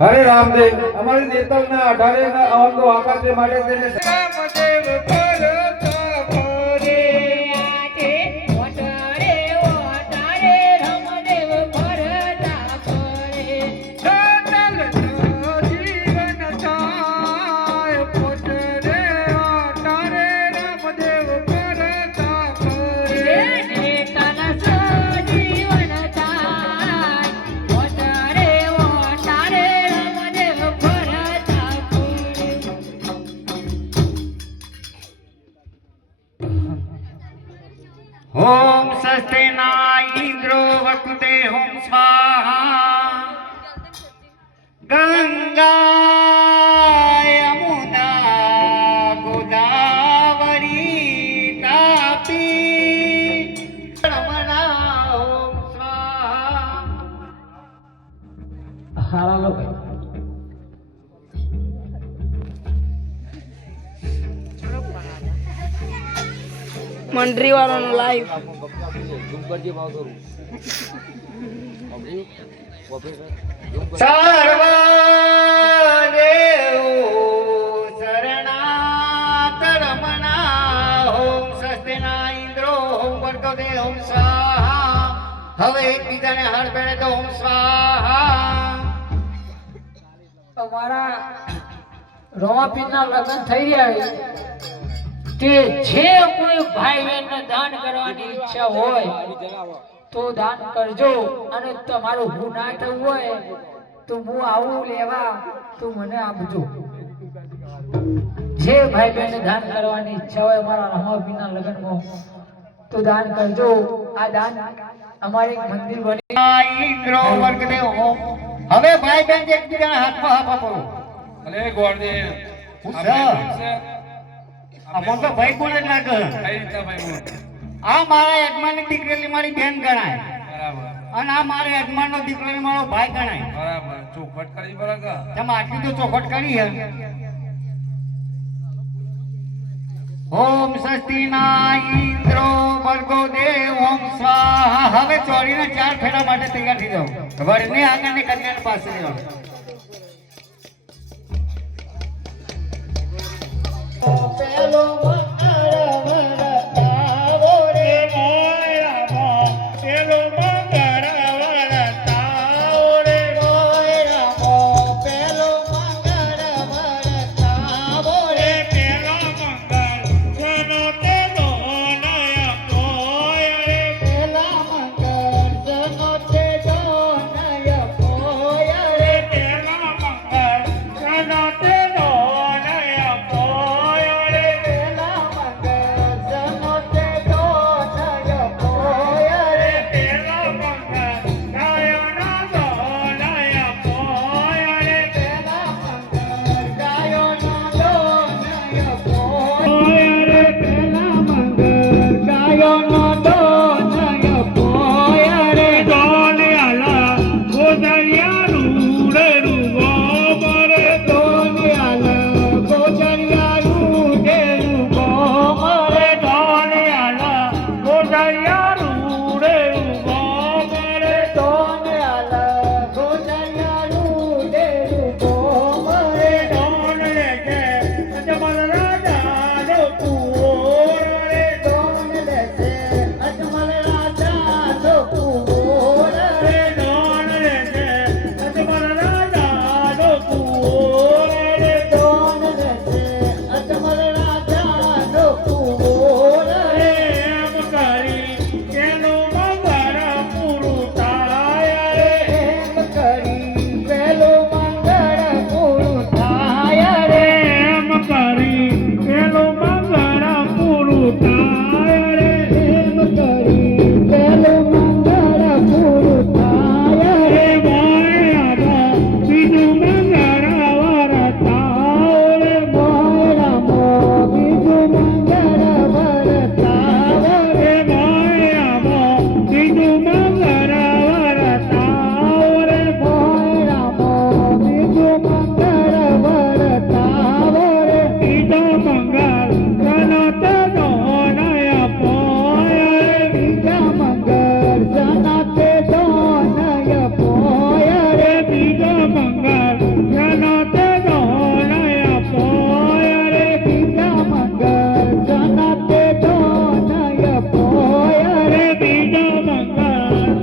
હરે રામદેવ અમારી નેતલના 18 ના અવંતો આકાર છે માટે તેને રામદેવ ફરતા ફરે આટે ઓટરે ઓટારે રામદેવ ફરતા ફરે નેતલ જીવન થાય પોટરે ઓટારે રામદેવ ફરતા ફરે નેતલ જીવન થાય ઓટરે ઓટારે ओम स्वस्तिना इंद्रो वक्ते ओम स्वाहा गंगा यमुना गोदावरी तापी रमणा ओम स्वाहा हारा लो भाई मंडरी वालों ने लाइव सर्वदेव शरणात रमणा ओम स्वस्तिना इंद्रो ओम वर्गदे ओम स्वाहा હવે એકબીજાને હાથ પહેરે તો ઓમ સ્વાહા તમારા રોમાપીરના લગ્ન થઈ રહ્યા છે કે જે કોઈ ભાઈ બહેનને દાન કરવાની ઈચ્છા હોય તો દાન કરજો અને તમારું હું ના થવું હોય તો હું આવું લેવા તો મને આપજો જે ભાઈ બહેનને દાન કરવાની ઈચ્છા હોય અમારા રમાપીરના લગ્નમાં તો દાન કરજો આ દાન અમારે એક મંદિર બની ઇન્દ્રો વર્ગદે ઓમ હવે ભાઈ બહેન એકબીજાના હાથમાં હાથ આપો અલે ગોળદેવ અમોન તો ભાઈ કોણ જ લાગે કઈ રીતે ભાઈ બોલ આ મારા યજમાનની દીકરીની મારી બેન ગણાય બરાબર અને આ મારા યજમાનનો દીકરીનો મારો ભાઈ ગણાય બરાબર ચોખવટ કરી બરાબર તમે આટલી તો ચોખવટ કરી હે ઓમ સ્વસ્તિના ઇન્દ્રો વર્ગો દેવ ઓમ સ્વાહા હવે ચોરીના 4 ફેરા માટે તૈયાર થઈ જાઓ વરની આગળની કન્યાની પાસે જાઓ પેલો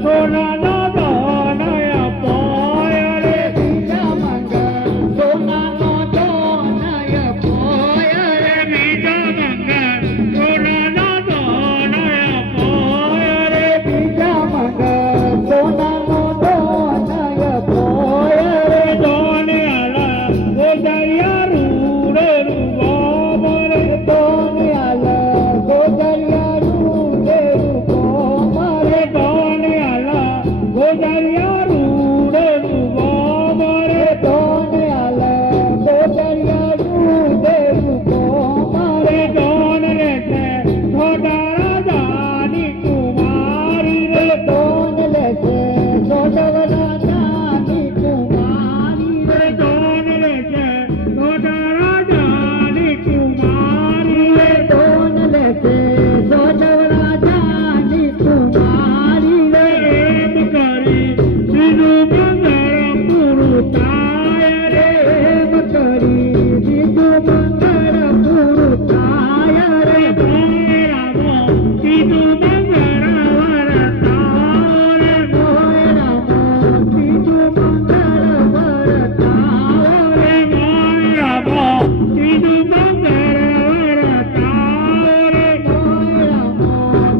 સોનાનો દાનય પોય રે બીજા મંગળ સોનાનો દાનય પોય રે બીજા મંગળ સોનાનો દાનય પોય રે બીજા મંગળ સોનાનો દાનય પોય રે દોને આલા ગોદરિયા રૂડે રૂગો રે દોને આલા ગોદરિયા રૂડે રૂગો મારે દોને આલા ગોદરિયા રૂડે રૂગો રે દોને આલા ગોદરિયા રૂડે રૂગો મારે દોન રે છે થોડા રાજાની કુમારી રે દોન લેશે સોડવલા નાની કુમારી રે દોન રે છે થોડા રાજાની કુમારી રે દોન લેશે સોડવલા નાની કુમારી રે એમ કરી બીજું બંદર પૂરું થાય રે એમ કરી બીજું મંગળ પૂરું થાય રે રામો બીજું બંદર વરતાવો રે મોયરામો બીજું મંગળ વરતાવો રે રામો બીજું બંદર વરતાવો રે મોયરામો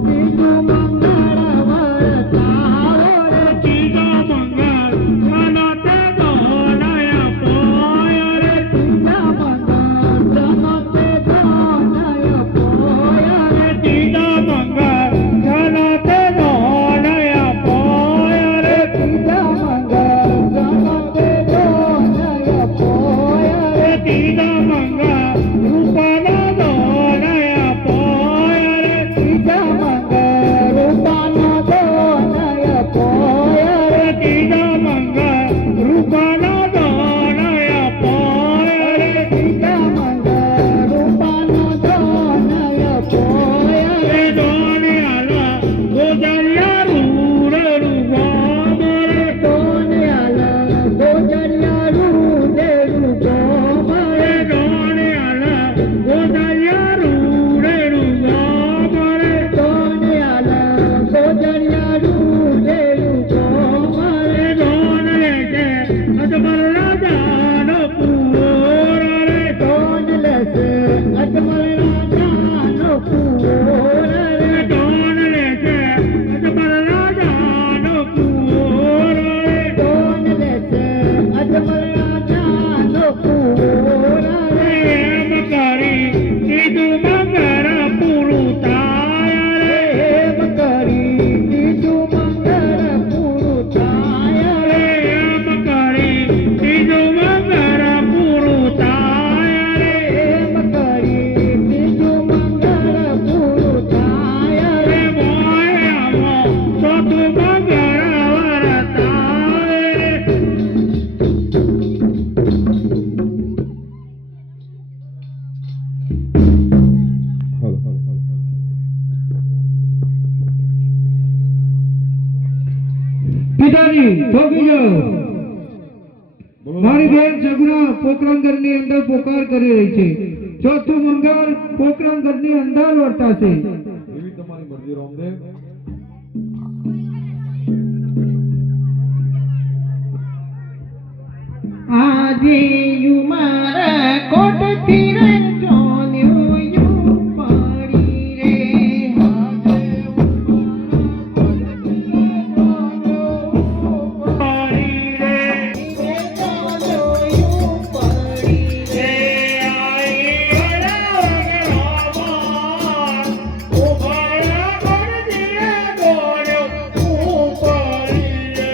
બીજું મંગળ વરતાવો રે બીજો મંગળ ઘનો તે દોનય પોય રે બીજા મંગળ જનો તે દાનય પોય રે બીજો મંગળ ઘનો તે દોનય પોય રે બીજા મંગળ જનો તે દાનય પોય રે ત્રીજો મંગળ રૂપનો દોનય પોય રે બીજા મંગળ રૂપાનો દાનય પોય રે ત્રીજો મંગળ રૂપનો દોનય પોય રે બીજા મંગળ રૂપાનો દાનય પોય રે દોને આલા ગોદરિયા રૂડે રૂગો રે દોને આલા ગોદરિયા રૂડે રૂગો મારે દોને આલા ગોદરિયા રૂડે રૂગો રે દોને આલા ગોદરિયા રૂડે રૂગો મારે દોન રે છે અજમલ જાનો પૂરો રે દોન લેશે અજમલ રાજાનો કુંવર રે દોન રે છે અજમલ જાનો પૂરો રે દોન લેશે અજમલ રાજાનો કુંવર રે એમ કરી કીધું મંગળ પૂરું થાય રે એમ કરી બીજું મંગળ પૂરું થાય રે એમ કરી કીધું મંગળ પૂરું થાય રે એમ કરી બીજું મંગળ પૂરું થાય રે મોય આવો ચોથું મંગળ વરતાવે રે પિતાજી થોભી જાઓ. મારી બેન જગુના પોકરણગઢની અંદર પોકાર કરી રહી છે. ચોથું મંગળ પોકરણગઢની અંદર વર્તાશે. એવી તમારી મરજી રામદેવ. આજે યુમારા કોટથી રંજોન્યું યુ પડી રે. પડી રે રે આઈ રામા ઉભારા કરજે દોડ્યો પડી રે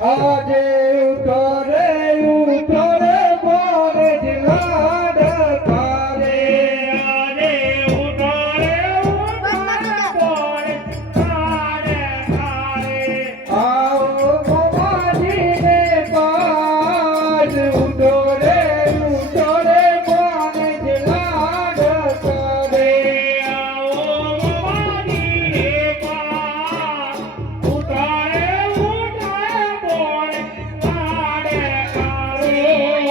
આજે ઉતરે ઉતરે બોરે જલાડ કારે આજે ઉતારે બોરે તારે તારે આવો મોમાજી ને પાસ ઉતરે ઉતરે બોરે જલાડ કારે આવો મોમાજી રે પા ઉતારે બોરે તારે તારે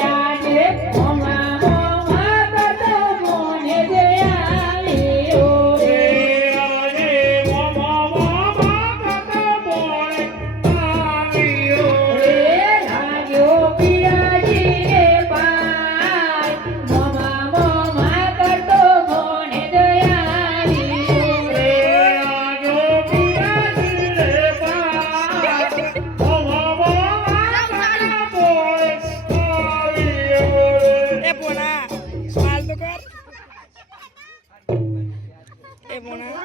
આજે મોમા મોમા કરતો મોને જે આવ્યો રે આજે મોમા કાકા બોરે આવ્યો રે લાગ્યો પિયાજી રે પાય મોમા મોમા કરતો મોને જે આવ્યો રે આજો પિયાજી રે પા મોમા કાકા બોરે આવ્યો એ પોના સ્માઈલ તો કર એ પોના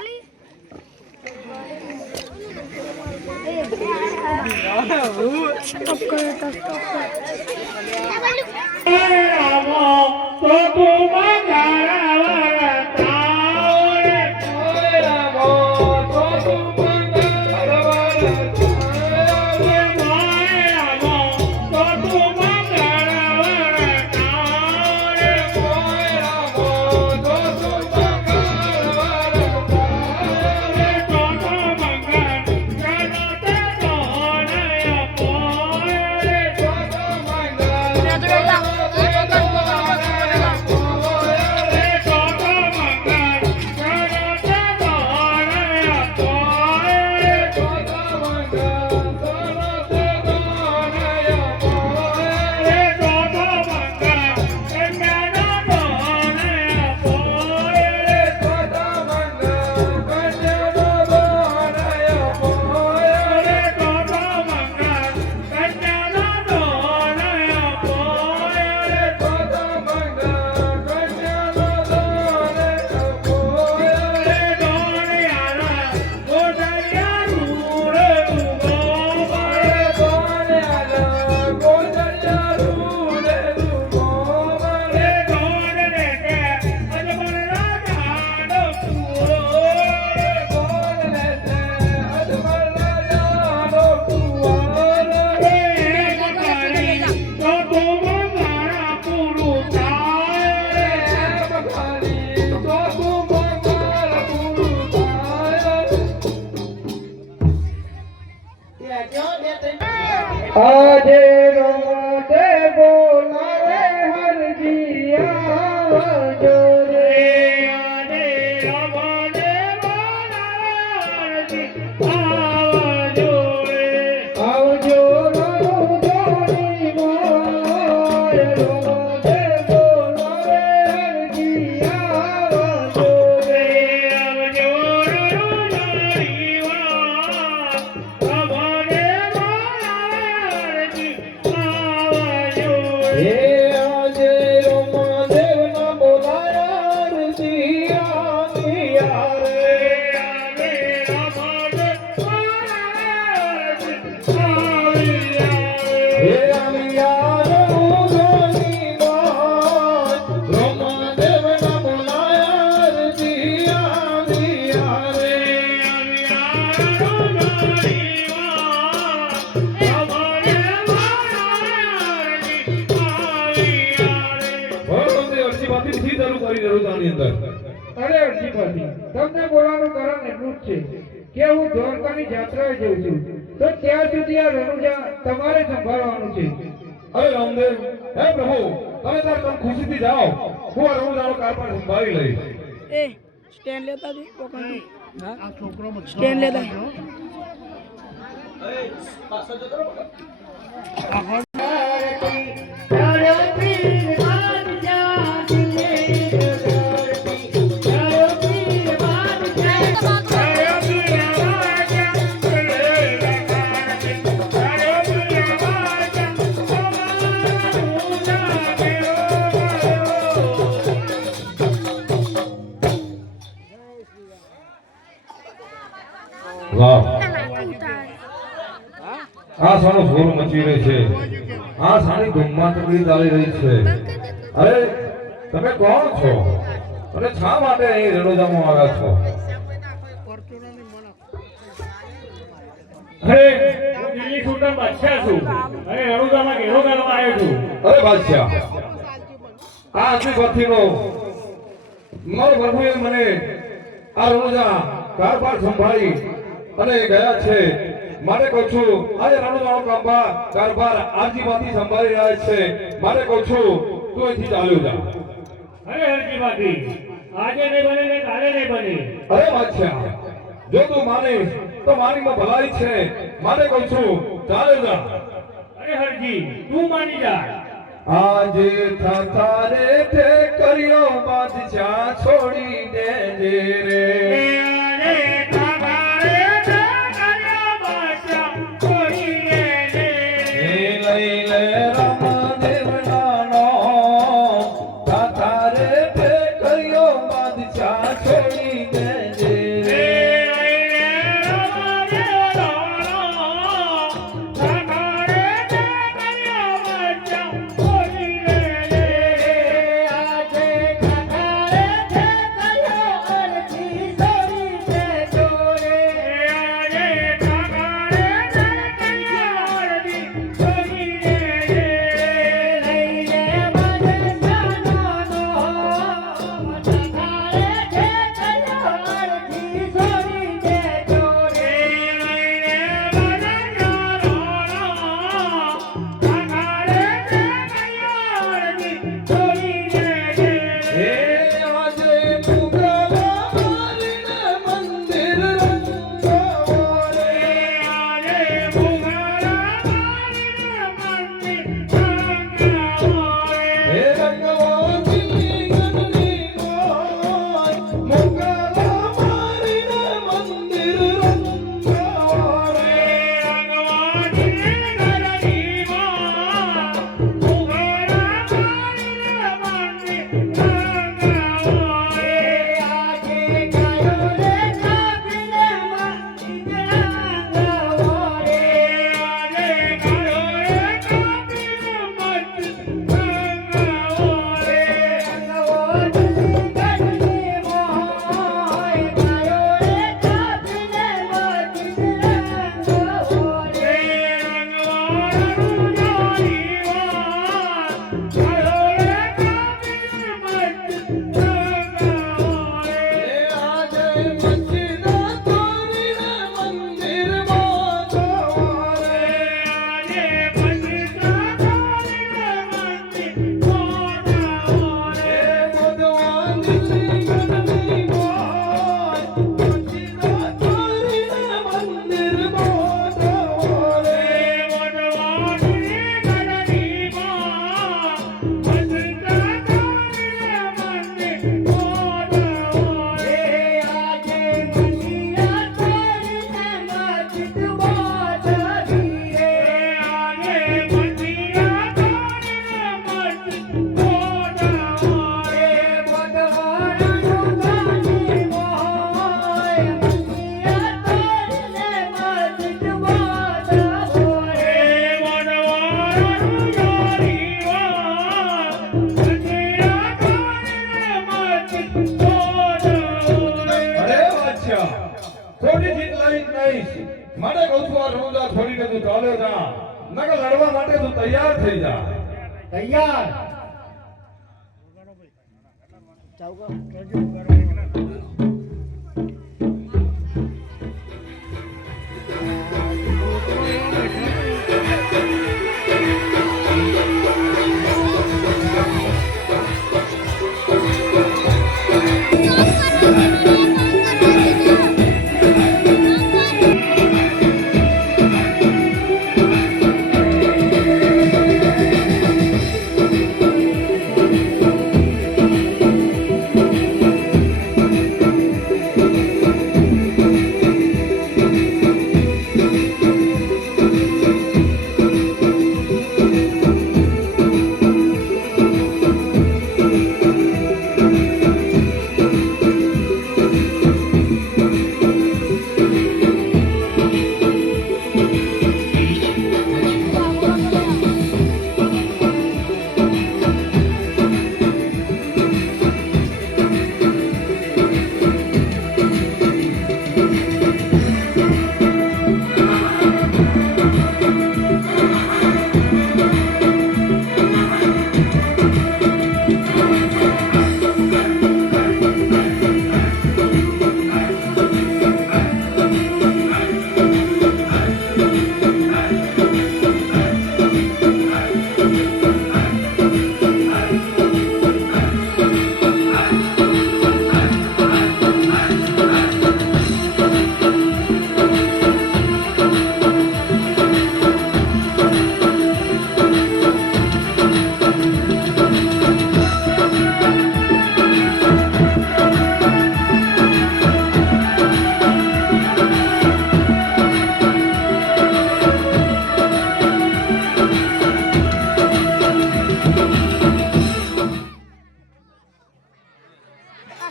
આજે રમતે બોલાવે હરજી આવજો રે આવજો રણુજોની મોય રમતે બોલાવે હરજી આવજો રે હે આજે રમદેવ ના બોલાયા હરજી આવ્યા રે હે આવ્યા રણુજોની મોય રમદેવ ના બોલાયા હરજી આવ્યા રે અરે અરજીભાઈ, તમને બોલાવવાનું કારણ એટલું જ છે કે હું દ્વારકાની યાત્રાએ જઉં છું, તો ત્યાં સુધી આ રણુજા તમારે સંભાળવાનું છે. અરે રામદેવ, હે પ્રભુ, તમે તાર તમ ખુશીથી જાઓ, હું આ રણુજાનો કારભાર સંભાળી લઈશ. એ સ્ટેન્ડ લેતા જી કોકણ સ્ટેન્ડ લેતા ધરતી રાજા દિલે થાવ આ સારો જોર મચી રહી છે આ સારી ધૂમમાં તકલીફ ચાલી રહી છે અરે તમે કોણ છો અને શા માટે અહીં રણોજામાં આવ્યા છો અરે હું દિલ્હી સુલતાન બાદશાહ છું અને રણુજામાં ઘેરો કરવા આવ્યો છું. અરે બાદશાહ આ આદિવાસીનો મારો પ્રભુએ મને આ રણોજા કારભાર સંભાળી અને ગયા છે માટે કહું છું આજે રણોજાનો કારભાર આદિવાસી સંભાળી રહ્યા છે માટે કહું છું તું અહીંથી ચાલ્યો જા. અરે હરજીભાઈ આજે નહીં બને ને કાલે નહીં બને. અરે બાદશાહ જો તું માનીશ તો મારીમાં ભલાઈ છે માટે કહું છું ચાલ્યો જા. અરે હરજી તું માની જા. આજે તારે તે કર્યો બાદશાહ છોડી દેજે રે અરે તારે કર્યો બાદશાહ છોડી દેજે. લઈ લે રામદેવ નાનો તારે તે કર્યો બાદશાહ છોડી દેજે રે ખોટી જીત લાવી નહીં માટે કહું છું આ રણુજા છોડીને તું ચાલ્યો જા નકર લડવા માટે તું તૈયાર થઈ જા. તૈયાર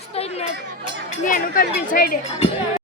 રસ્તો જ ને એનું કંપી સાઈડે